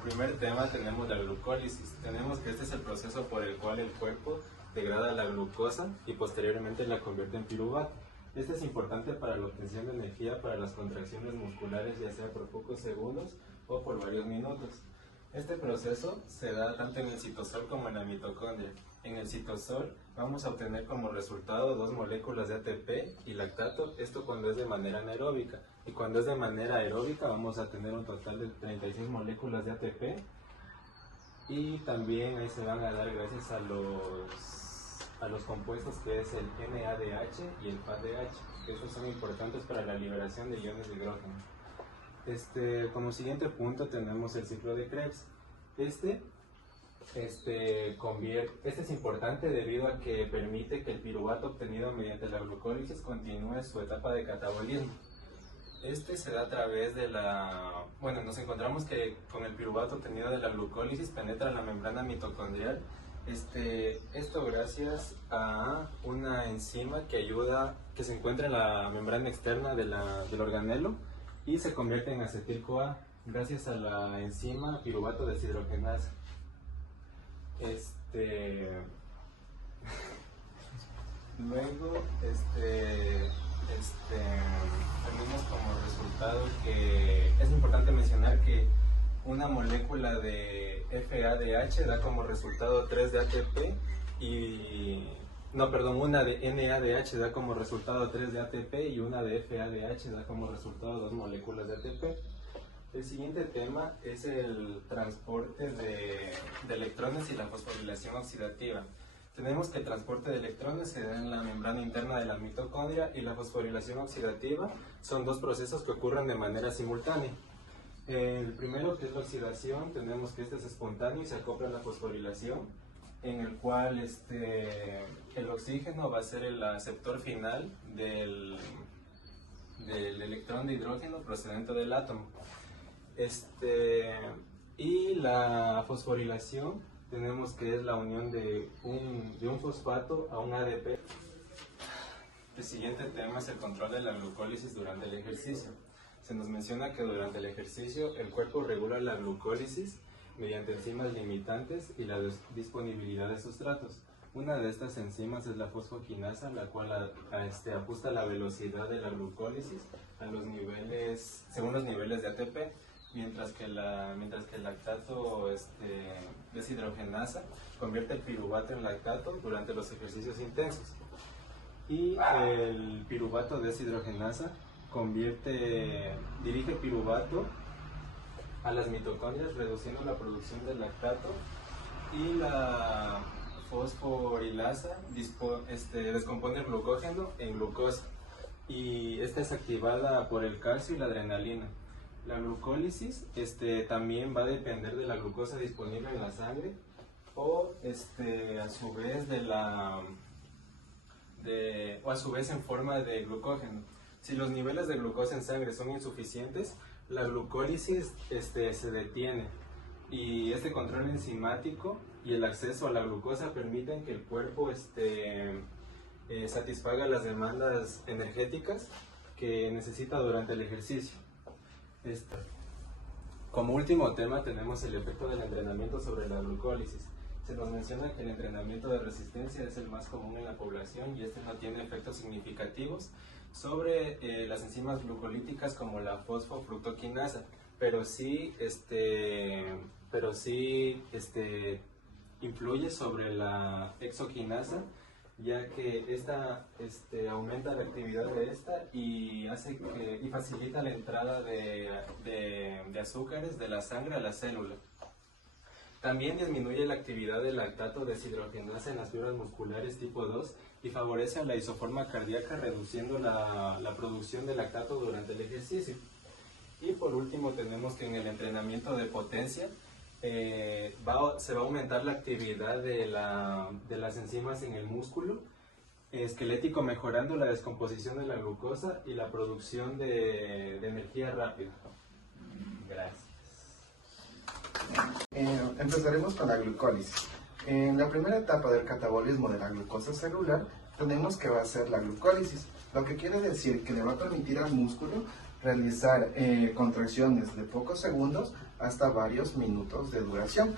primer tema tenemos la glucólisis. Tenemos que este es el proceso por el cual el cuerpo degrada la glucosa y posteriormente la convierte en piruvato. Este es importante para la obtención de energía para las contracciones musculares, ya sea por pocos segundos o por varios minutos. Este proceso se da tanto en el citosol como en la mitocondria. En el citosol vamos a obtener como resultado 2 moléculas de ATP y lactato, esto cuando es de manera anaeróbica. Y cuando es de manera aeróbica vamos a tener un total de 36 moléculas de ATP. Y también ahí se van a dar gracias a los compuestos que es el NADH y el FADH, que estos son importantes para la liberación de iones de hidrógeno. Como siguiente punto tenemos el ciclo de Krebs. Este es importante debido a que permite que el piruvato obtenido mediante la glucólisis continúe su etapa de catabolismo. Se da a través de nos encontramos que con el piruvato obtenido de la glucólisis penetra la membrana mitocondrial. Esto gracias a una enzima que se encuentra en la membrana externa del organelo y se convierte en acetil-CoA gracias a la enzima piruvato deshidrogenasa. Luego, tenemos como resultado que es importante mencionar que una molécula de FADH da como resultado 3 de ATP una de NADH da como resultado 3 de ATP y una de FADH da como resultado 2 moléculas de ATP. El siguiente tema es el transporte de electrones y la fosforilación oxidativa. Tenemos que el transporte de electrones se da en la membrana interna de la mitocondria y la fosforilación oxidativa son 2 procesos que ocurren de manera simultánea. El primero, que es la oxidación, tenemos que este es espontáneo y se acopla a la fosforilación, en el cual el oxígeno va a ser el aceptor final del electrón de hidrógeno procedente del átomo. Y la fosforilación, tenemos que es la unión de un fosfato a un ADP. El siguiente tema es el control de la glucólisis durante el ejercicio. Se nos menciona que durante el ejercicio el cuerpo regula la glucólisis mediante enzimas limitantes y la disponibilidad de sustratos. Una de estas enzimas es la fosfoquinasa, la cual ajusta la velocidad de la glucólisis según los niveles de ATP, mientras que el lactato deshidrogenasa convierte el piruvato en lactato durante los ejercicios intensos. Y el piruvato deshidrogenasa dirige piruvato a las mitocondrias, reduciendo la producción de lactato, y la fosforilasa descompone el glucógeno en glucosa, y esta es activada por el calcio y la adrenalina. La glucólisis también va a depender de la glucosa disponible en la sangre o a su vez en forma de glucógeno. Si los niveles de glucosa en sangre son insuficientes, la glucólisis se detiene, y este control enzimático y el acceso a la glucosa permiten que el cuerpo satisfaga las demandas energéticas que necesita durante el ejercicio. Como último tema tenemos el efecto del entrenamiento sobre la glucólisis. Se nos menciona que el entrenamiento de resistencia es el más común en la población y no tiene efectos significativos sobre las enzimas glucolíticas como la fosfofructoquinasa, pero sí influye sobre la hexoquinasa, ya que esta aumenta la actividad de esta y facilita la entrada de azúcares de la sangre a la célula. También disminuye la actividad del lactato deshidrogenasa en las fibras musculares tipo 2 y favorece a la isoforma cardíaca, reduciendo la producción de lactato durante el ejercicio. Y por último tenemos que en el entrenamiento de potencia se va a aumentar la actividad de las enzimas en el músculo esquelético, mejorando la descomposición de la glucosa y la producción de energía rápida. Gracias. Empezaremos con la glucólisis. En la primera etapa del catabolismo de la glucosa celular tenemos que va a ser la glucólisis, lo que quiere decir que le va a permitir al músculo realizar contracciones de pocos segundos hasta varios minutos de duración.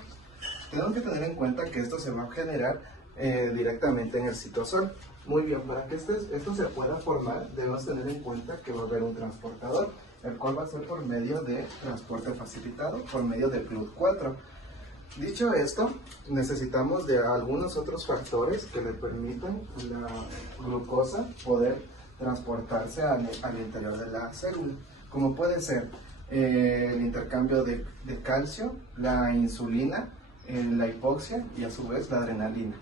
Tenemos que tener en cuenta que esto se va a generar directamente en el citosol. Muy bien, para que esto se pueda formar, debemos tener en cuenta que va a haber un transportador, el cual va a ser por medio de transporte facilitado, por medio del GLUT4. Dicho esto, necesitamos de algunos otros factores que le permitan a la glucosa poder transportarse al interior de la célula, como puede ser el intercambio de calcio, la insulina, la hipoxia y a su vez la adrenalina.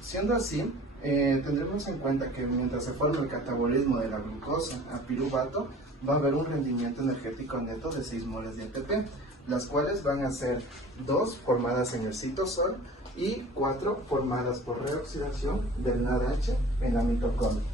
Siendo así, tendremos en cuenta que mientras se forma el catabolismo de la glucosa a piruvato, va a haber un rendimiento energético neto de 6 moles de ATP, las cuales van a ser 2 formadas en el citosol y 4 formadas por reoxidación del NADH en la mitocondria.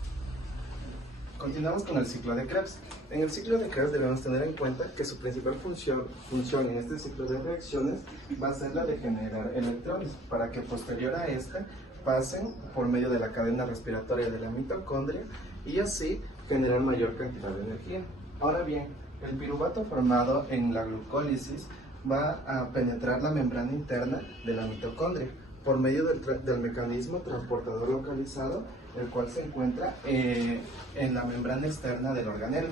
Continuamos con el ciclo de Krebs. En el ciclo de Krebs debemos tener en cuenta que su principal función en este ciclo de reacciones va a ser la de generar electrones, para que posterior a esta pasen por medio de la cadena respiratoria de la mitocondria y así generar mayor cantidad de energía. Ahora bien, el piruvato formado en la glucólisis va a penetrar la membrana interna de la mitocondria por medio del mecanismo transportador localizado, el cual se encuentra en la membrana externa del organelo,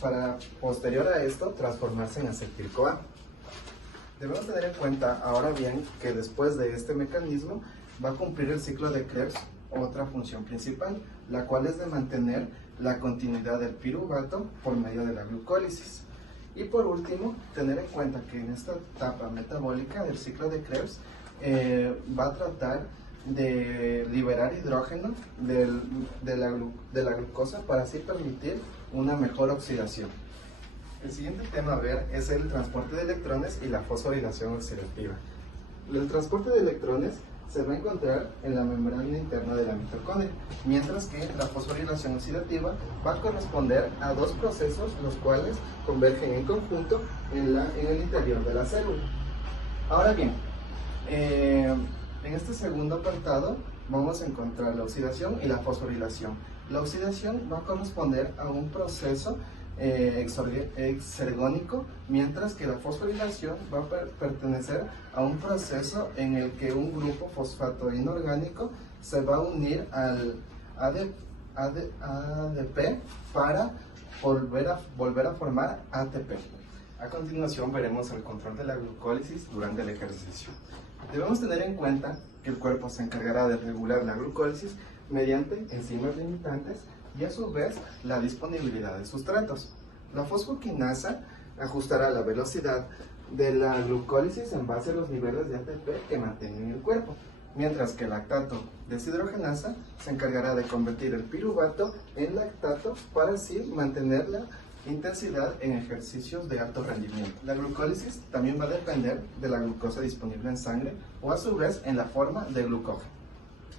para posterior a esto transformarse en acetil-CoA. Debemos tener en cuenta ahora bien que después de este mecanismo va a cumplir el ciclo de Krebs otra función principal, la cual es de mantener la continuidad del piruvato por medio de la glucólisis. Y por último, tener en cuenta que en esta etapa metabólica del ciclo de Krebs va a tratar de liberar hidrógeno de la glucosa para así permitir una mejor oxidación. El siguiente tema a ver es el transporte de electrones y la fosforilación oxidativa. El transporte de electrones se va a encontrar en la membrana interna de la mitocondria, mientras que la fosforilación oxidativa va a corresponder a 2 procesos los cuales convergen en conjunto en el interior de la célula. Ahora bien, en este segundo apartado vamos a encontrar la oxidación y la fosforilación. La oxidación va a corresponder a un proceso exergónico, mientras que la fosforilación va a pertenecer a un proceso en el que un grupo fosfato inorgánico se va a unir al ADP para volver a formar ATP. A continuación veremos el control de la glucólisis durante el ejercicio. Debemos tener en cuenta que el cuerpo se encargará de regular la glucólisis mediante enzimas limitantes y a su vez la disponibilidad de sustratos. La fosfoquinasa ajustará la velocidad de la glucólisis en base a los niveles de ATP que mantienen el cuerpo, mientras que el lactato deshidrogenasa se encargará de convertir el piruvato en lactato para así mantener la intensidad en ejercicios de alto rendimiento. La glucólisis también va a depender de la glucosa disponible en sangre o a su vez en la forma de glucógeno.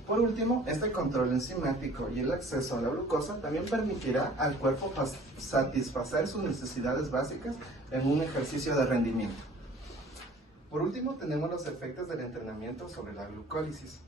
Por último, este control enzimático y el acceso a la glucosa también permitirá al cuerpo satisfacer sus necesidades básicas en un ejercicio de rendimiento. Por último, tenemos los efectos del entrenamiento sobre la glucólisis.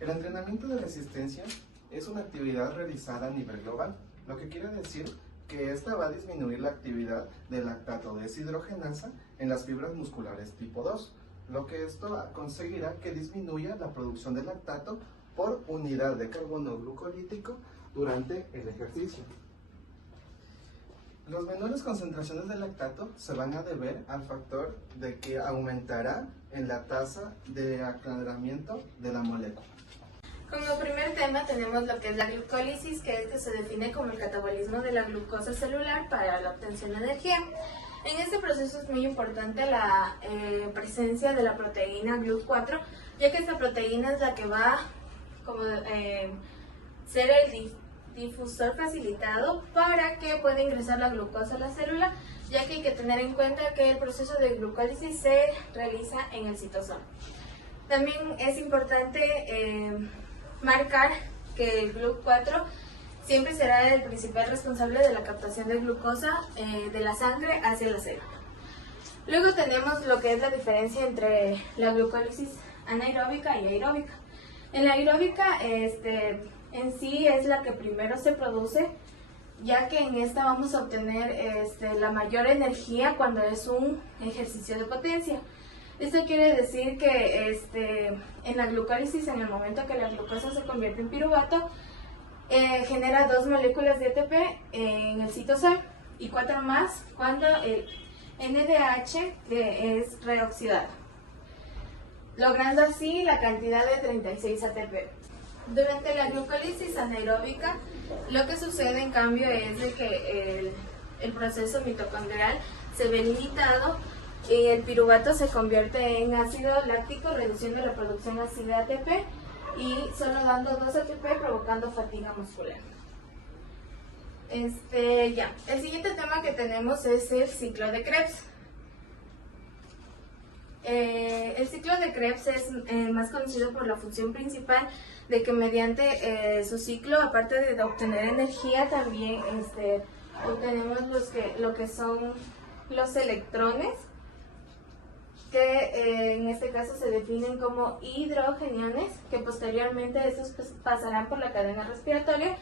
El entrenamiento de resistencia es una actividad realizada a nivel global, lo que quiere decir que esta va a disminuir la actividad del lactato deshidrogenasa en las fibras musculares tipo 2, lo que esto conseguirá que disminuya la producción de lactato por unidad de carbono glucolítico durante el ejercicio. Las menores concentraciones de lactato se van a deber al factor de que aumentará en la tasa de aclaramiento de la molécula. Como primer tema tenemos lo que es la glucólisis, que se define como el catabolismo de la glucosa celular para la obtención de energía. En este proceso es muy importante la presencia de la proteína GLUT4, ya que esta proteína es la que va ser el difusor facilitado para que pueda ingresar la glucosa a la célula, ya que hay que tener en cuenta que el proceso de glucólisis se realiza en el citosol. También es importante marcar que el GLUT4 siempre será el principal responsable de la captación de glucosa de la sangre hacia la célula. Luego tenemos lo que es la diferencia entre la glucólisis anaeróbica y aeróbica. En la aeróbica en sí es la que primero se produce ya que en esta vamos a obtener la mayor energía cuando es un ejercicio de potencia. Esto quiere decir que en la glucólisis, en el momento que la glucosa se convierte en piruvato, genera 2 moléculas de ATP en el citosol y 4 más cuando el NDH es reoxidado, logrando así la cantidad de 36 ATP. Durante la glucólisis anaeróbica, lo que sucede en cambio es de que el proceso mitocondrial se ve limitado y el piruvato se convierte en ácido láctico, reduciendo la producción así de ATP y solo dando 2 ATP, provocando fatiga muscular. El siguiente tema que tenemos es el ciclo de Krebs. El ciclo de Krebs es más conocido por la función principal de que mediante su ciclo, aparte de obtener energía, también obtenemos lo que son los electrones, que en este caso se definen como hidrogeniones, que posteriormente estos pasarán por la cadena respiratoria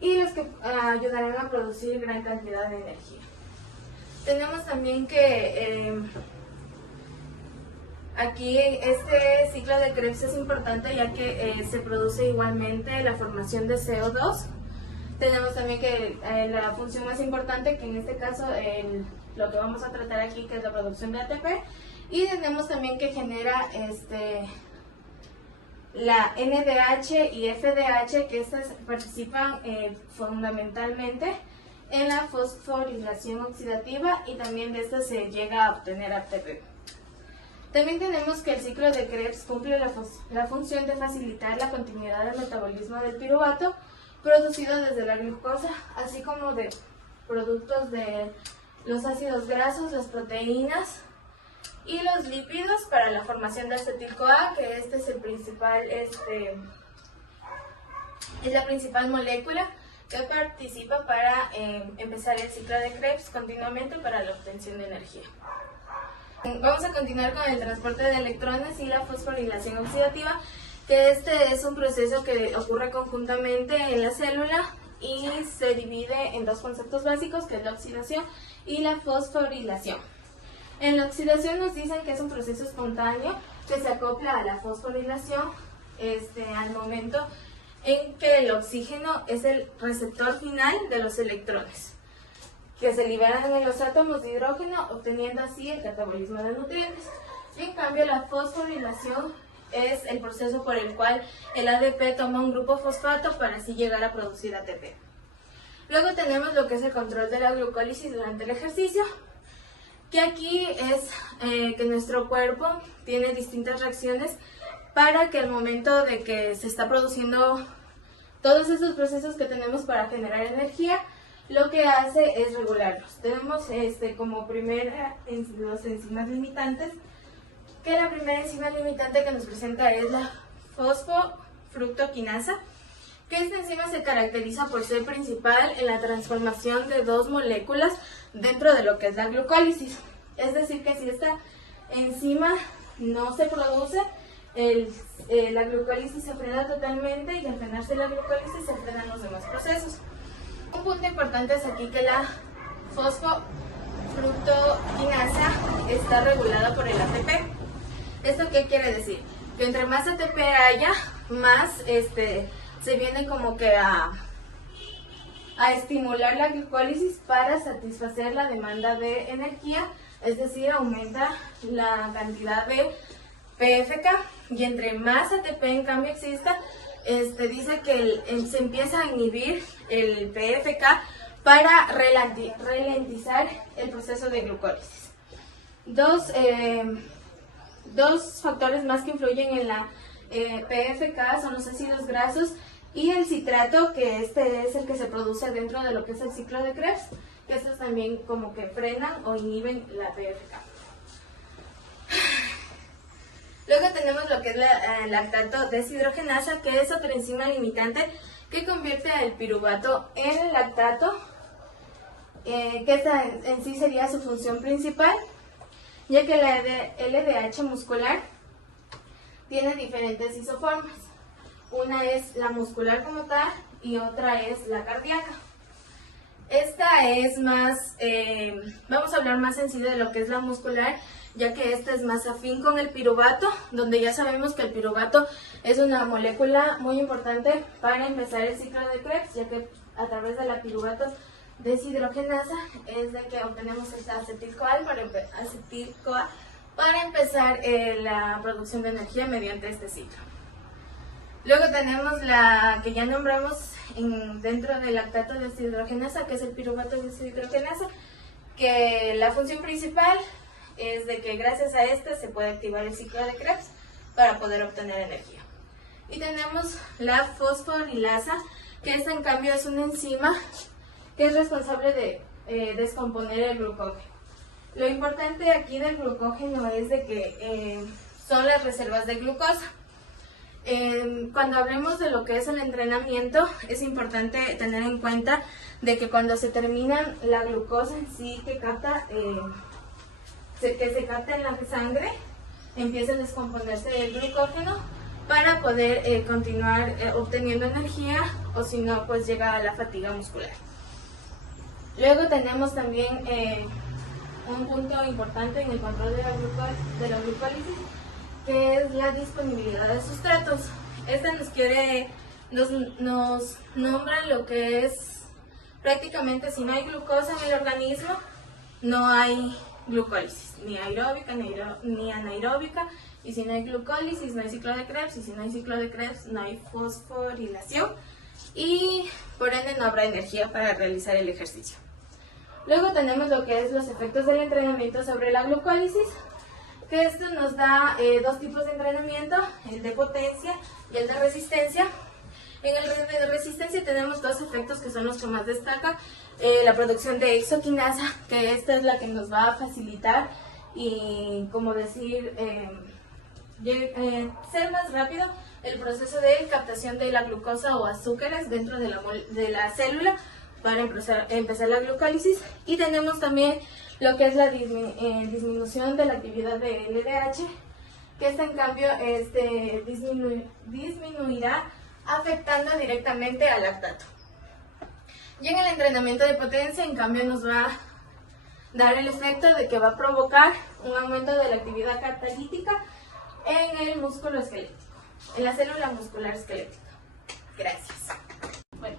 y los que ayudarán a producir gran cantidad de energía. Tenemos también que aquí este ciclo de Krebs es importante ya que se produce igualmente la formación de CO2. Tenemos también que la función más importante, que en este caso lo que vamos a tratar aquí, que es la producción de ATP, y tenemos también que genera la NDH y FDH, que estas participan fundamentalmente en la fosforilación oxidativa y también de esta se llega a obtener ATP. También tenemos que el ciclo de Krebs cumple la función de facilitar la continuidad del metabolismo del piruvato producido desde la glucosa, así como de productos de los ácidos grasos, las proteínas y los lípidos para la formación de acetil-CoA, que es el principal, es la principal molécula que participa para empezar el ciclo de Krebs continuamente para la obtención de energía. Vamos a continuar con el transporte de electrones y la fosforilación oxidativa, que es un proceso que ocurre conjuntamente en la célula y se divide en 2 conceptos básicos, que es la oxidación y la fosforilación. En la oxidación nos dicen que es un proceso espontáneo que se acopla a la fosforilación al momento en que el oxígeno es el receptor final de los electrones, que se liberan en los átomos de hidrógeno, obteniendo así el catabolismo de nutrientes. En cambio, la fosforilación es el proceso por el cual el ADP toma un grupo fosfato para así llegar a producir ATP. Luego tenemos lo que es el control de la glucólisis durante el ejercicio, que aquí es que nuestro cuerpo tiene distintas reacciones para que al momento de que se está produciendo todos esos procesos que tenemos para generar energía, lo que hace es regularlos. Tenemos como primera los enzimas limitantes, que la primera enzima limitante que nos presenta es la fosfofructoquinasa, que esta enzima se caracteriza por ser principal en la transformación de 2 moléculas dentro de lo que es la glucólisis. Es decir, que si esta enzima no se produce, la glucólisis se frena totalmente y al frenarse la glucólisis se frenan los demás procesos. Un punto importante es aquí que la fosfofructoquinasa está regulada por el ATP. ¿Esto qué quiere decir? Que entre más ATP haya, más se viene como que a estimular la glucólisis para satisfacer la demanda de energía, es decir, aumenta la cantidad de PFK, y entre más ATP en cambio exista, dice que se empieza a inhibir el PFK para ralentizar el proceso de glucólisis. Dos factores más que influyen en la PFK son los ácidos grasos y el citrato, que es el que se produce dentro de lo que es el ciclo de Krebs, que estos también como que frenan o inhiben la PFK. Luego tenemos lo que es la lactato deshidrogenasa, que es otra enzima limitante que convierte al piruvato en lactato, que esta en sí sería su función principal, ya que la LDH muscular tiene diferentes isoformas. Una es la muscular como tal y otra es la cardíaca. Esta es más, vamos a hablar más en sí de lo que es la muscular, ya que esta es más afín con el piruvato, donde ya sabemos que el piruvato es una molécula muy importante para empezar el ciclo de Krebs, ya que a través de la piruvato deshidrogenasa es de que obtenemos esta acetil-CoA para empezar la producción de energía mediante este ciclo. Luego tenemos la que ya nombramos dentro del lactato de deshidrogenasa, que es el piruvato de deshidrogenasa, que la función principal es de que gracias a este se puede activar el ciclo de Krebs para poder obtener energía. Y tenemos la fosforilasa, que esta en cambio es una enzima que es responsable de descomponer el glucógeno. Lo importante aquí del glucógeno es de que son las reservas de glucosa. Cuando hablemos de lo que es el entrenamiento, es importante tener en cuenta de que cuando se termina la glucosa en sí que se capta en la sangre, empieza a descomponerse el glucógeno para poder continuar obteniendo energía, o si no, pues llega a la fatiga muscular. Luego tenemos también un punto importante en el control de la glucólisis, que es la disponibilidad de sustratos. Esta nos nombra lo que es prácticamente si no hay glucosa en el organismo, no hay glucólisis, ni aeróbica ni anaeróbica, y si no hay glucólisis no hay ciclo de Krebs, y si no hay ciclo de Krebs no hay fosforilación, y por ende no habrá energía para realizar el ejercicio. Luego tenemos lo que es los efectos del entrenamiento sobre la glucólisis, que esto nos da dos tipos de entrenamiento, el de potencia y el de resistencia. En el de resistencia tenemos dos efectos que son los que más destacan, la producción de exoquinasa, que esta es la que nos va a facilitar y, como decir, ser más rápido el proceso de captación de la glucosa o azúcares dentro de la célula para empezar la glucólisis. Y tenemos también lo que es la disminución de la actividad de LDH, que esta en cambio disminuirá afectando directamente al lactato. Y en el entrenamiento de potencia, en cambio, nos va a dar el efecto de que va a provocar un aumento de la actividad catalítica en el músculo esquelético, en la célula muscular esquelética. Gracias. Bueno,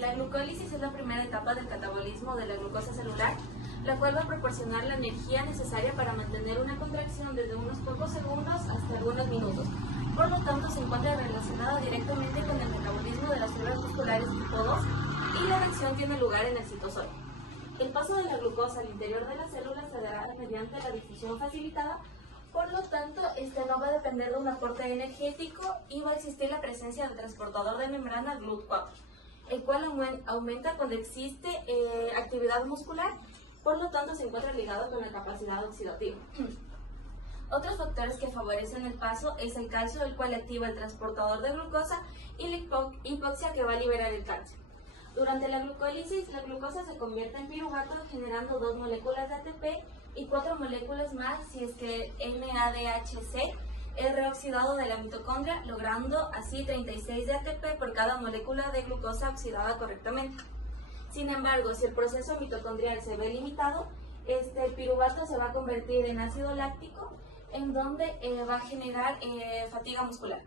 la glucólisis es la primera etapa del catabolismo de la glucosa celular, la cual va a proporcionar la energía necesaria para mantener una contracción desde unos pocos segundos hasta algunos minutos. Por lo tanto, se encuentra relacionada directamente con el metabolismo de las fibras musculares tipo 2 y la reacción tiene lugar en el citosol. El paso de la glucosa al interior de las células se dará mediante la difusión facilitada, por lo tanto, no va a depender de un aporte energético y va a existir la presencia del transportador de membrana GLUT4, el cual aumenta cuando existe actividad muscular, por lo tanto se encuentra ligado con la capacidad oxidativa. Otros factores que favorecen el paso es el calcio, el cual activa el transportador de glucosa, y la hipoxia, que va a liberar el calcio. Durante la glucólisis, la glucosa se convierte en piruvato generando 2 moléculas de ATP y 4 moléculas más si es que NADHC es reoxidado de la mitocondria, logrando así 36 de ATP por cada molécula de glucosa oxidada correctamente. Sin embargo, si el proceso mitocondrial se ve limitado, el piruvato se va a convertir en ácido láctico, en donde va a generar fatiga muscular.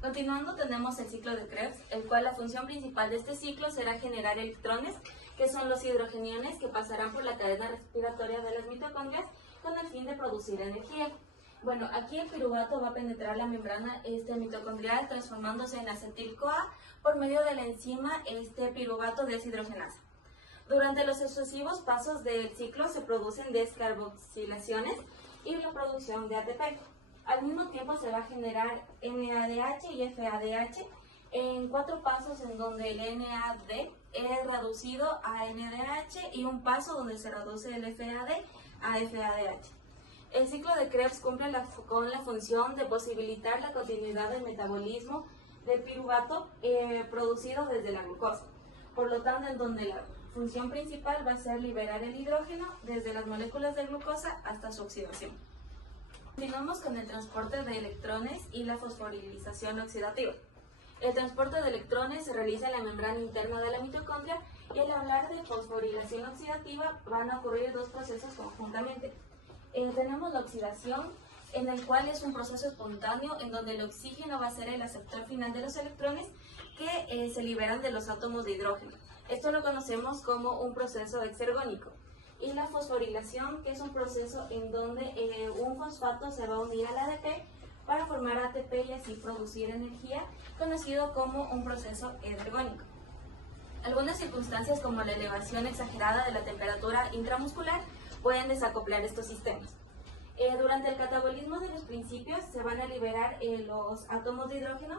Continuando, tenemos el ciclo de Krebs, el cual la función principal de este ciclo será generar electrones, que son los hidrogeniones que pasarán por la cadena respiratoria de las mitocondrias con el fin de producir energía. Bueno, aquí el piruvato va a penetrar la membrana mitocondrial, transformándose en acetil-CoA por medio de la enzima piruvato deshidrogenasa. Durante los sucesivos pasos del ciclo se producen descarboxilaciones y la producción de ATP. Al mismo tiempo se va a generar NADH y FADH en 4 pasos, en donde el NAD es reducido a NADH y un paso donde se reduce el FAD a FADH. El ciclo de Krebs cumple con la función de posibilitar la continuidad del metabolismo del piruvato producido desde la glucosa. Por lo tanto, en donde la función principal va a ser liberar el hidrógeno desde las moléculas de glucosa hasta su oxidación. Continuamos con el transporte de electrones y la fosforilización oxidativa. El transporte de electrones se realiza en la membrana interna de la mitocondria Y al hablar de fosforilación oxidativa van a ocurrir dos procesos conjuntamente. Tenemos la oxidación, en el cual es un proceso espontáneo en donde el oxígeno va a ser el aceptor final de los electrones que se liberan de los átomos de hidrógeno. Esto lo conocemos como un proceso exergónico. Y la fosforilación, que es un proceso en donde un fosfato se va a unir al ADP para formar ATP y así producir energía, conocido como un proceso ergónico. Algunas circunstancias como la elevación exagerada de la temperatura intramuscular pueden desacoplar estos sistemas. Durante el catabolismo de los principios se van a liberar los átomos de hidrógeno,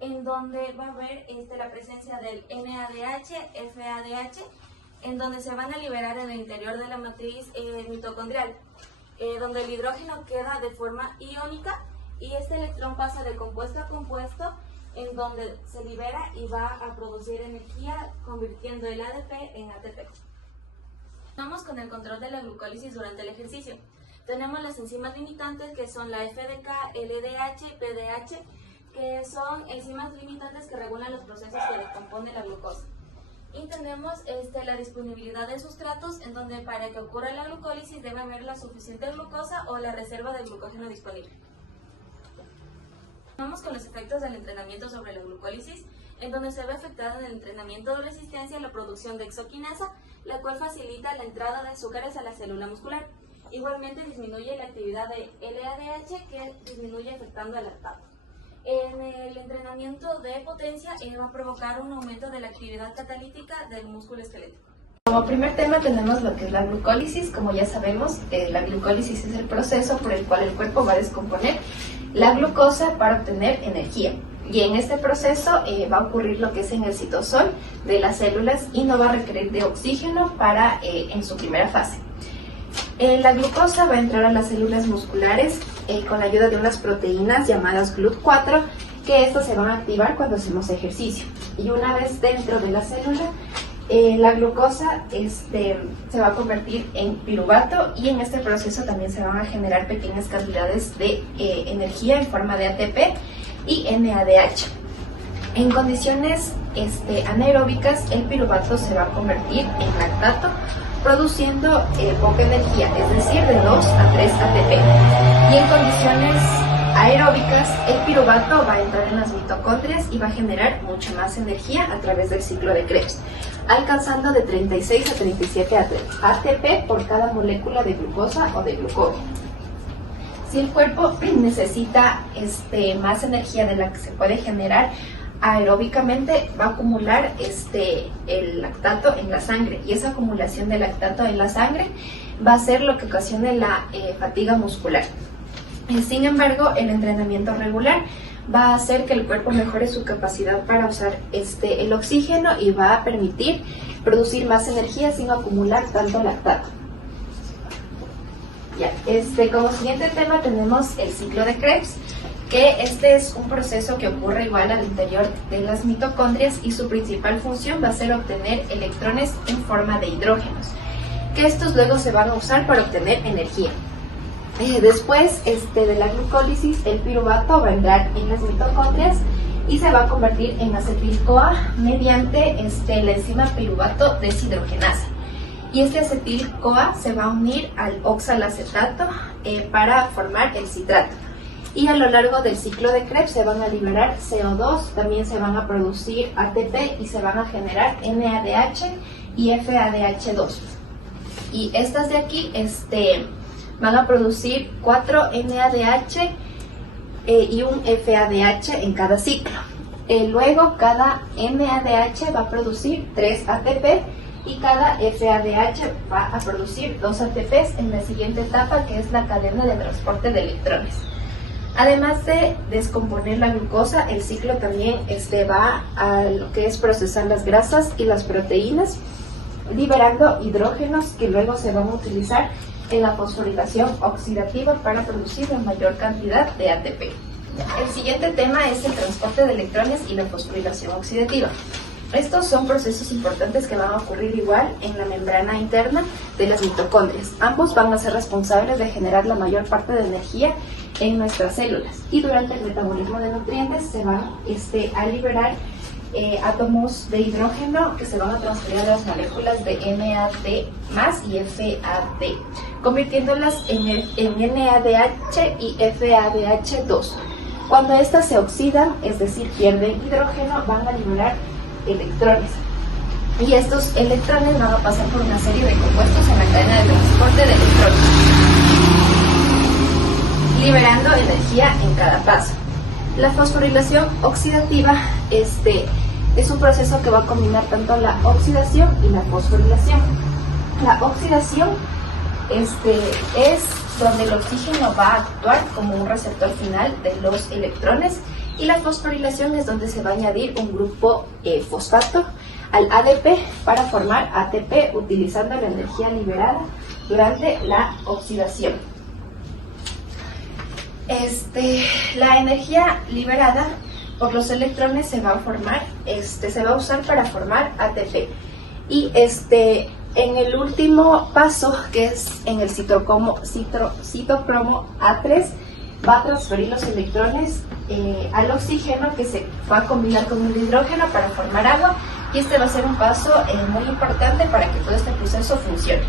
en donde va a haber la presencia del NADH, FADH, en donde se van a liberar en el interior de la matriz mitocondrial, donde el hidrógeno queda de forma iónica y este electrón pasa de compuesto a compuesto, en donde se libera y va a producir energía convirtiendo el ADP en ATP. Vamos con el control de la glucólisis durante el ejercicio. Tenemos las enzimas limitantes que son la FDK, LDH, PDH, que son enzimas limitantes que regulan los procesos que descomponen la glucosa. Y tenemos la disponibilidad de sustratos, en donde para que ocurra la glucólisis debe haber la suficiente glucosa o la reserva de glucógeno disponible. Vamos con los efectos del entrenamiento sobre la glucólisis, en donde se ve afectada en el entrenamiento de resistencia la producción de exoquinasa, la cual facilita la entrada de azúcares a la célula muscular. Igualmente disminuye la actividad de LADH, que disminuye afectando al lactato. En el entrenamiento de potencia va a provocar un aumento de la actividad catalítica del músculo esquelético. Como primer tema tenemos lo que es la glucólisis. Como ya sabemos, la glucólisis es el proceso por el cual el cuerpo va a descomponer la glucosa para obtener energía. Y en este proceso va a ocurrir lo que es en el citosol de las células y no va a requerir de oxígeno en su primera fase. La glucosa va a entrar a las células musculares con la ayuda de unas proteínas llamadas GLUT4, que estas se van a activar cuando hacemos ejercicio. Y una vez dentro de la célula, la glucosa se va a convertir en piruvato y en este proceso también se van a generar pequeñas cantidades de energía en forma de ATP y NADH. En condiciones anaeróbicas, el piruvato se va a convertir en lactato, produciendo poca energía, es decir, de 2 a 3 ATP. Y en condiciones aeróbicas, el piruvato va a entrar en las mitocondrias y va a generar mucha más energía a través del ciclo de Krebs, alcanzando de 36 a 37 ATP por cada molécula de glucosa o de glucógeno. Si el cuerpo necesita más energía de la que se puede generar aeróbicamente, va a acumular el lactato en la sangre, y esa acumulación de lactato en la sangre va a ser lo que ocasione la fatiga muscular. Sin embargo, el entrenamiento regular va a hacer que el cuerpo mejore su capacidad para usar el oxígeno y va a permitir producir más energía sin acumular tanto lactato. Ya, como siguiente tema tenemos el ciclo de Krebs, que es un proceso que ocurre igual al interior de las mitocondrias y su principal función va a ser obtener electrones en forma de hidrógenos, que estos luego se van a usar para obtener energía. Después de la glucólisis, el piruvato va a entrar en las mitocondrias y se va a convertir en acetil-CoA mediante la enzima piruvato deshidrogenasa. Y este acetil-CoA se va a unir al oxalacetato para formar el citrato. Y a lo largo del ciclo de Krebs se van a liberar CO2, también se van a producir ATP y se van a generar NADH y FADH2. Y estas de aquí van a producir 4 NADH y un FADH en cada ciclo. Luego cada NADH va a producir 3 ATP y cada FADH va a producir 2 ATPs en la siguiente etapa, que es la cadena de transporte de electrones. Además de descomponer la glucosa, el ciclo también va a lo que es procesar las grasas y las proteínas, liberando hidrógenos que luego se van a utilizar en la fosforilación oxidativa para producir la mayor cantidad de ATP. El siguiente tema es el transporte de electrones y la fosforilación oxidativa. Estos son procesos importantes que van a ocurrir igual en la membrana interna de las mitocondrias. Ambos van a ser responsables de generar la mayor parte de energía en nuestras células, y durante el metabolismo de nutrientes se van a liberar átomos de hidrógeno que se van a transferir a las moléculas de NAD+ y FAD, convirtiéndolas en NADH y FADH2. Cuando estas se oxidan, es decir, pierden hidrógeno, van a liberar electrones. Y estos electrones van a pasar por una serie de compuestos en la cadena de transporte de electrones, liberando energía en cada paso. La fosforilación oxidativa es un proceso que va a combinar tanto la oxidación y la fosforilación. La oxidación es donde el oxígeno va a actuar como un receptor final de los electrones, y la fosforilación es donde se va a añadir un grupo fosfato al ADP para formar ATP utilizando la energía liberada durante la oxidación. La energía liberada por los electrones se va a usar para formar ATP. Y en el último paso, que es en el citocromo A3, va a transferir los electrones al oxígeno, que se va a combinar con el hidrógeno para formar agua, y este va a ser un paso muy importante para que todo este proceso funcione.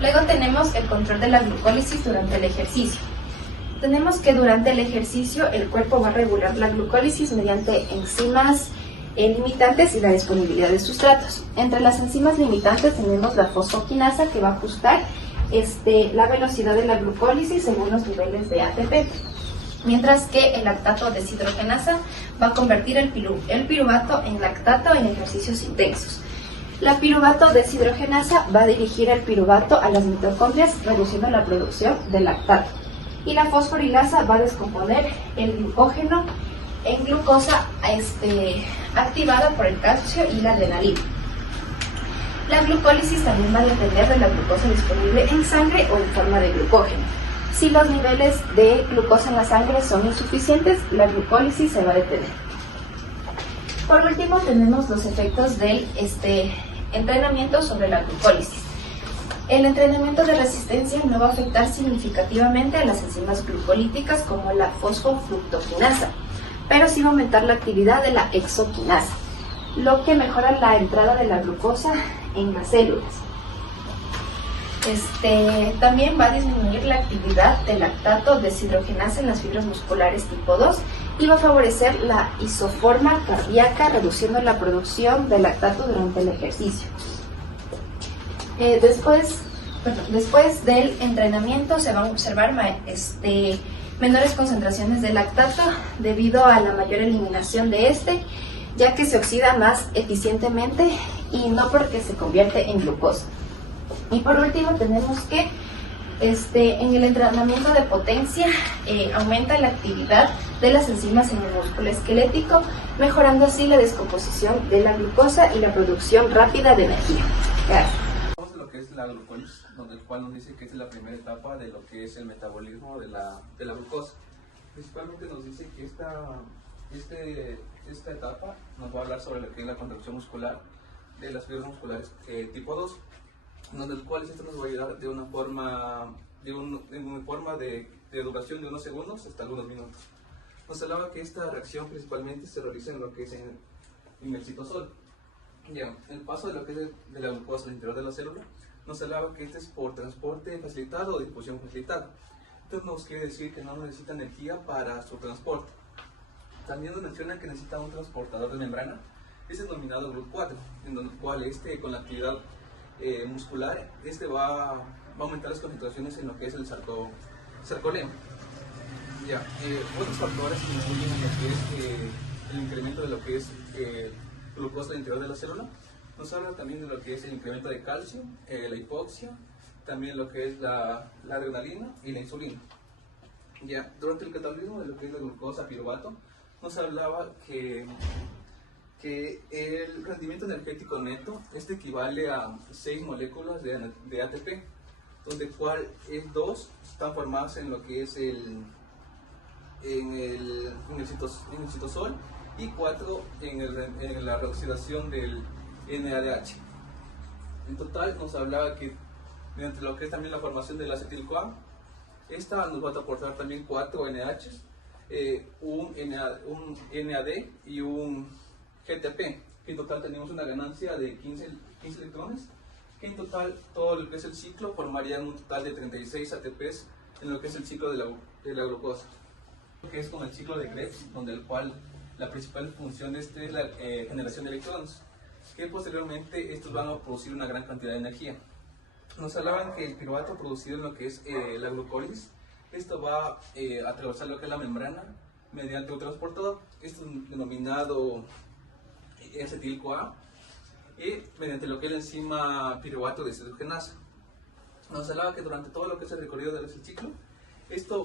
Luego tenemos el control de la glucólisis durante el ejercicio. Tenemos que durante el ejercicio el cuerpo va a regular la glucólisis mediante enzimas limitantes y la disponibilidad de sustratos. Entre las enzimas limitantes tenemos la fosfoquinasa, que va a ajustar la velocidad de la glucólisis según los niveles de ATP, mientras que el lactato deshidrogenasa va a convertir el piruvato en lactato en ejercicios intensos. La piruvato deshidrogenasa va a dirigir el piruvato a las mitocondrias, reduciendo la producción de lactato. Y la fosforilasa va a descomponer el glucógeno en glucosa activada por el calcio y la adrenalina. La glucólisis también va a depender de la glucosa disponible en sangre o en forma de glucógeno. Si los niveles de glucosa en la sangre son insuficientes, la glucólisis se va a detener. Por último, tenemos los efectos del entrenamiento sobre la glucólisis. El entrenamiento de resistencia no va a afectar significativamente a las enzimas glucolíticas como la fosfofructoquinasa, pero sí va a aumentar la actividad de la hexoquinasa, lo que mejora la entrada de la glucosa en las células. También va a disminuir la actividad del lactato deshidrogenasa en las fibras musculares tipo 2 y va a favorecer la isoforma cardíaca, reduciendo la producción de lactato durante el ejercicio. Después del entrenamiento se van a observar menores concentraciones de lactato debido a la mayor eliminación de ya que se oxida más eficientemente y no porque se convierte en glucosa. Y por último tenemos que en el entrenamiento de potencia aumenta la actividad de las enzimas en el músculo esquelético, mejorando así la descomposición de la glucosa y la producción rápida de energía. Gracias. Lo que es la glucólisis, donde el cual nos dice que es la primera etapa de lo que es el metabolismo de la glucosa. Principalmente nos dice que esta etapa nos va a hablar sobre lo que es la contracción muscular de las fibras musculares tipo 2, donde el cual esto nos va a ayudar de una forma de duración de unos segundos hasta algunos minutos. Nos hablaba que esta reacción principalmente se realiza en lo que es en el citosol. Ya, el paso de lo que es de la glucosa al interior de la célula, nos hablaba que este es por transporte facilitado o difusión facilitada. Entonces nos quiere decir que no necesita energía para su transporte. También nos menciona que necesita un transportador de membrana, es denominado GLUT4, en el cual con la actividad muscular, va a aumentar las concentraciones en lo que es el sarcolema. Ya, otros factores que influyen en lo que es el incremento de lo que es glucosa al interior de la célula, nos habla también de lo que es el incremento de calcio, la hipoxia, también lo que es la adrenalina y la insulina. Ya, durante el catabolismo de lo que es la glucosa piruvato, nos hablaba que el rendimiento energético neto equivale a 6 moléculas de ATP, donde cual es 2 están formadas en lo que es en el citosol y 4 en la reoxidación del NADH. En total nos hablaba que mediante lo que es también la formación del acetil-CoA, esta nos va a aportar también 4 NHs, un NAD y un GTP, que en total tenemos una ganancia de 15 electrones, que en total todo lo que es el ciclo formaría un total de 36 ATPs en lo que es el ciclo de la glucosa, que es con el ciclo de Krebs, donde el cual la principal función de este es la generación de electrones, que posteriormente estos van a producir una gran cantidad de energía. Nos hablaban que el piruvato producido en lo que es la glucólisis, esto va a atravesar lo que es la membrana mediante un transportador, esto es denominado acetil-CoA, y mediante lo que es la enzima piruvato deshidrogenasa. Nos hablaba que durante todo lo que es el recorrido del ciclo, esto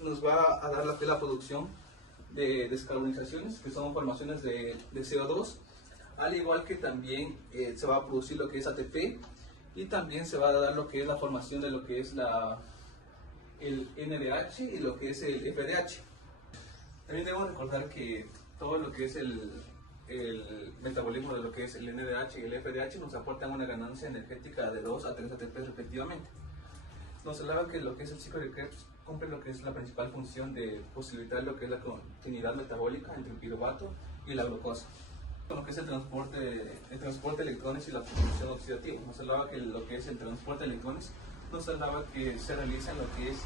nos va a dar lo que es la producción de descarbonizaciones, que son formaciones de CO2, al igual que también se va a producir lo que es ATP, y también se va a dar lo que es la formación de lo que es el NADH y lo que es el FADH. También debemos recordar que todo lo que es el metabolismo de lo que es el NADH y el FADH nos aportan una ganancia energética de 2 a 3 ATP respectivamente. Nos hablaba que lo que es el ciclo de Krebs cumple lo que es la principal función de posibilitar lo que es la continuidad metabólica entre el piruvato y la glucosa. Lo que es el transporte de electrones y la fosforilación oxidativa. Nos hablaba que lo que es el transporte de electrones nos hablaba que se realiza en lo que es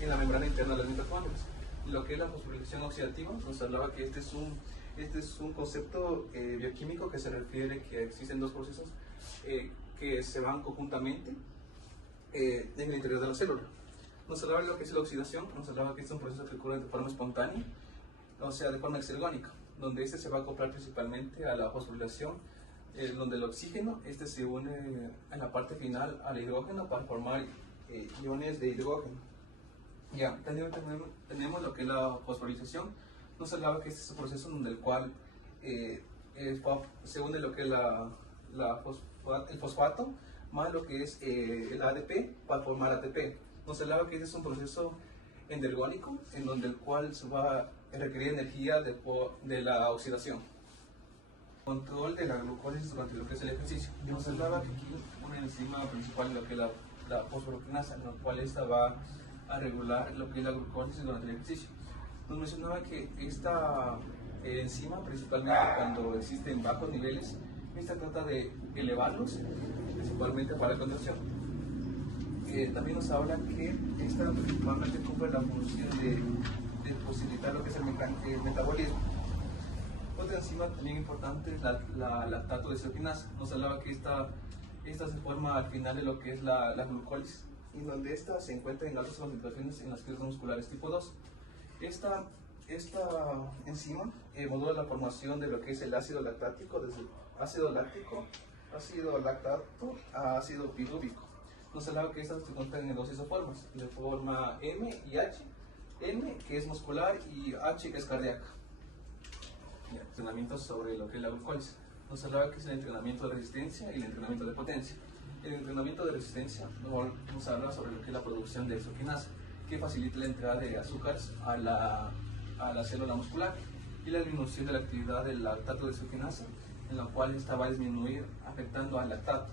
en la membrana interna de las mitocondrias. Lo que es la fosforilación oxidativa nos hablaba que este es un concepto bioquímico que se refiere que existen dos procesos que se van conjuntamente en el interior de la célula. Nos hablaba de lo que es la oxidación, nos hablaba que es un proceso que ocurre de forma espontánea, o sea, de forma exergónica, donde este se va a acoplar principalmente a la fosforilación, donde el oxígeno se une en la parte final al hidrógeno para formar iones de hidrógeno. Ya, tenemos lo que es la fosforilación. Nos hablaba que este es un proceso donde el cual se une lo que es el fosfato más lo que es el ADP para formar ATP. Nos hablaba que este es un proceso endergónico en donde el cual se va a requerir energía de la oxidación. Control de la glucólisis durante lo que es el ejercicio. Nos hablaba que aquí una enzima principal, lo que es la fosforoquinasa, en la cual esta va a regular lo que es la glucólisis durante el ejercicio. Nos mencionaba que esta enzima, principalmente cuando existen bajos niveles, esta trata de elevarlos, principalmente para la contracción. También nos habla que esta principalmente cumple la función de posibilitar lo que es el metabolismo. Otra enzima también importante es la lactato deshidrogenasa. Nos hablaba que esta se forma al final de lo que es la glucólisis, y donde esta se encuentra en altas concentraciones en las fibras musculares tipo 2. Esta enzima modula la formación de lo que es el ácido lactático, desde ácido láctico, ácido lactato a ácido pirúvico. Nos hablaba que estas se encuentran en dos isoformas, de forma M y H. M, que es muscular, y H, que es cardíaca. Entrenamientos sobre lo que es la glucólisis. Nos hablaba que es el entrenamiento de resistencia y el entrenamiento de potencia. El entrenamiento de resistencia nos habla sobre lo que es la producción de exoquinasa, que facilita la entrada de azúcares a la célula muscular, y la disminución de la actividad del lactato de exoquinasa, en la cual esta va a disminuir afectando al lactato.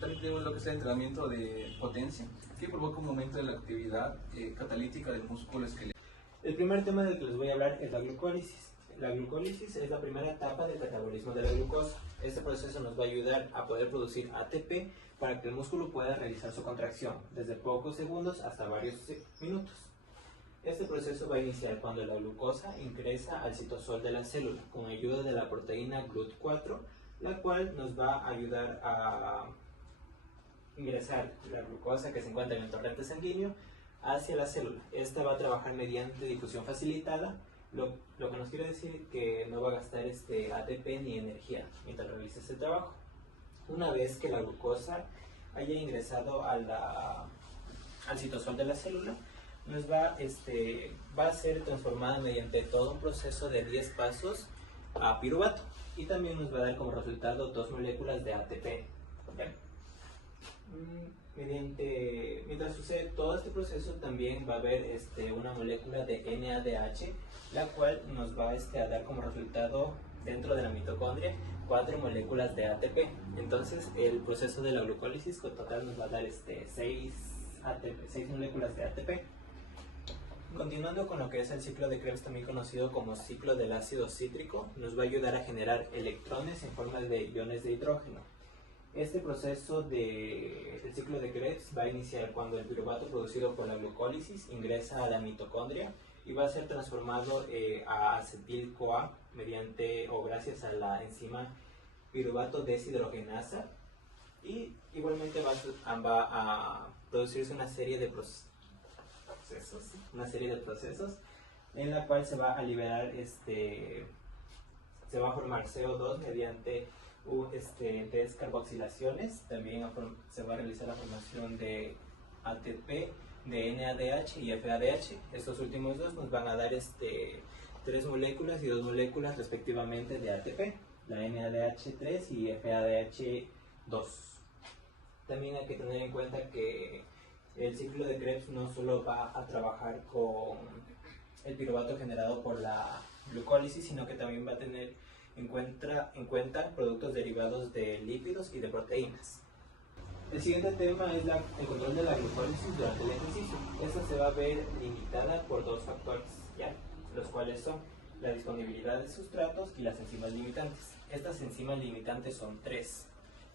También tenemos lo que es el entrenamiento de potencia, que provoca un aumento de la actividad catalítica del músculo esquelético. El primer tema del que les voy a hablar es la glucólisis. La glucólisis es la primera etapa del catabolismo de la glucosa. Este proceso nos va a ayudar a poder producir ATP para que el músculo pueda realizar su contracción, desde pocos segundos hasta varios minutos. Este proceso va a iniciar cuando la glucosa ingresa al citosol de la célula con ayuda de la proteína GLUT4, la cual nos va a ayudar a ingresar la glucosa que se encuentra en el torrente sanguíneo hacia la célula. Esta va a trabajar mediante difusión facilitada, lo que nos quiere decir que no va a gastar ATP ni energía mientras realiza este trabajo. Una vez que la glucosa haya ingresado al citosol de la célula, va a ser transformada mediante todo un proceso de 10 pasos a piruvato, y también nos va a dar como resultado 2 moléculas de ATP. Mientras sucede todo este proceso, también va a haber una molécula de NADH, la cual nos va a dar como resultado dentro de la mitocondria 4 moléculas de ATP. Entonces el proceso de la glucólisis con total nos va a dar 6 moléculas de ATP. Continuando con lo que es el ciclo de Krebs, también conocido como ciclo del ácido cítrico, nos va a ayudar a generar electrones en forma de iones de hidrógeno. Este proceso del ciclo de Krebs va a iniciar cuando el piruvato producido por la glucólisis ingresa a la mitocondria y va a ser transformado a acetil-CoA mediante o gracias a la enzima piruvato deshidrogenasa, y igualmente va a producirse una serie de procesos en la cual se va a liberar se va a formar CO2 mediante descarboxilaciones. También se va a realizar la formación de ATP, de NADH y FADH. Estos últimos dos nos van a dar 3 moléculas y 2 moléculas respectivamente de ATP, la NADH3 y FADH2. También hay que tener en cuenta que el ciclo de Krebs no solo va a trabajar con el piruvato generado por la glucólisis, sino que también va a tener en cuenta productos derivados de lípidos y de proteínas. El siguiente tema es el control de la glucólisis durante el ejercicio. Esta se va a ver limitada por 2 factores, ¿ya? Los cuales son la disponibilidad de sustratos y las enzimas limitantes. Estas enzimas limitantes son 3.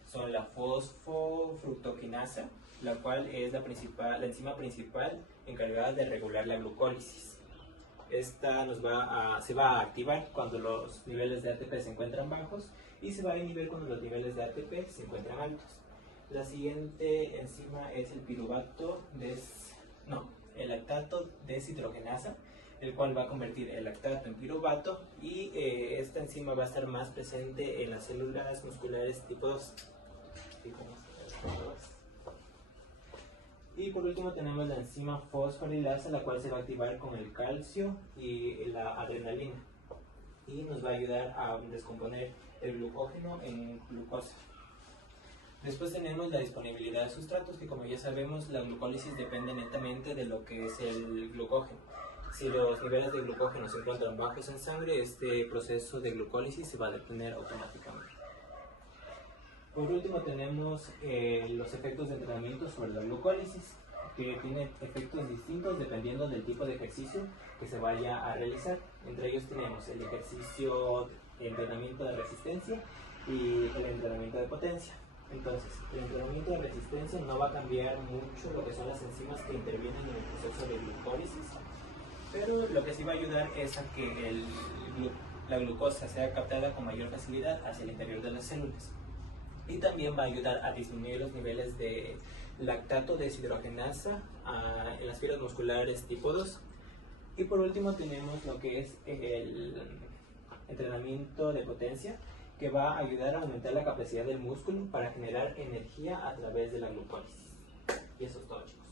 Son la fosfofructoquinasa, la cual es la enzima principal encargada de regular la glucólisis. Esta se va a activar cuando los niveles de ATP se encuentran bajos y se va a inhibir cuando los niveles de ATP se encuentran altos. La siguiente enzima es el lactato deshidrogenasa, el cual va a convertir el lactato en piruvato, y esta enzima va a estar más presente en las células musculares tipo 2. Y por último tenemos la enzima fosforilasa, la cual se va a activar con el calcio y la adrenalina y nos va a ayudar a descomponer el glucógeno en glucosa. Después tenemos la disponibilidad de sustratos, que como ya sabemos la glucólisis depende netamente de lo que es el glucógeno. Si los niveles de glucógeno se encuentran bajos en sangre, este proceso de glucólisis se va a detener automáticamente. Por último tenemos los efectos de entrenamiento sobre la glucólisis, que tienen efectos distintos dependiendo del tipo de ejercicio que se vaya a realizar. Entre ellos tenemos el entrenamiento de resistencia y el entrenamiento de potencia. Entonces, el entrenamiento de resistencia no va a cambiar mucho lo que son las enzimas que intervienen en el proceso de glucólisis, pero lo que sí va a ayudar es a que la glucosa sea captada con mayor facilidad hacia el interior de las células. Y también va a ayudar a disminuir los niveles de lactato deshidrogenasa en las fibras musculares tipo 2. Y por último tenemos lo que es el entrenamiento de potencia, que va a ayudar a aumentar la capacidad del músculo para generar energía a través de la glucólisis. Y eso es todo, chicos.